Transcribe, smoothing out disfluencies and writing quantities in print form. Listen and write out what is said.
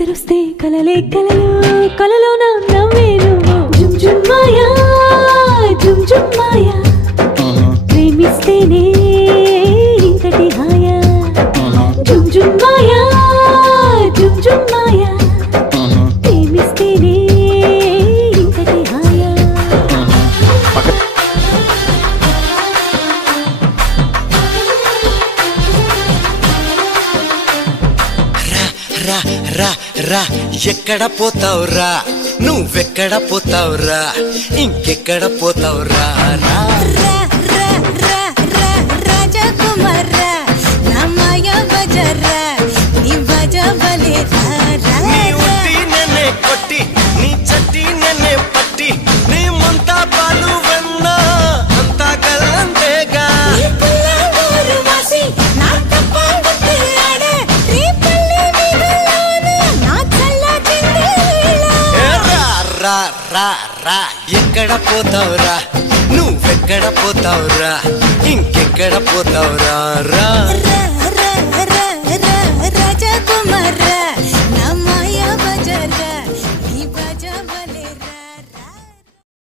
నిద్రొస్తే కలలే కలలు కలలో నా నవ్వేను జుమ్ జుమ్ మాయా జుమ్ జుమ్ మాయా ప్రేమిస్తేనే ఇంతటి హాయా జుమ్ జుమ్ మాయా జుమ్ జుమ్ మాయా ప్రేమిస్తేనే ఇంతటి హాయా రా రా రా ఎక్కడ పోతావురా నువ్వెక్కడ పోతావురా ఇంకెక్కడ పోతావురా రా రా రా రా రా రాజకుమారా నా మాయా బజారా నీ బజావలే రా నీ ఉట్టి నన్నే కొట్టి నీ చట్టి నన్నే పట్టి నీ ముంతా పాలు వెన్న అంతా కల్లంతేగా పుల్లూరు వాసి నా తప్పంటే ఆడే నీ పల్లె మిగలానే నా చల్ల చిందేలా రా రా రా రా ఎక్కడ పోతావురా నువ్వెక్కడ పోతావురా ఇంకెక్కడ పోతావురా రా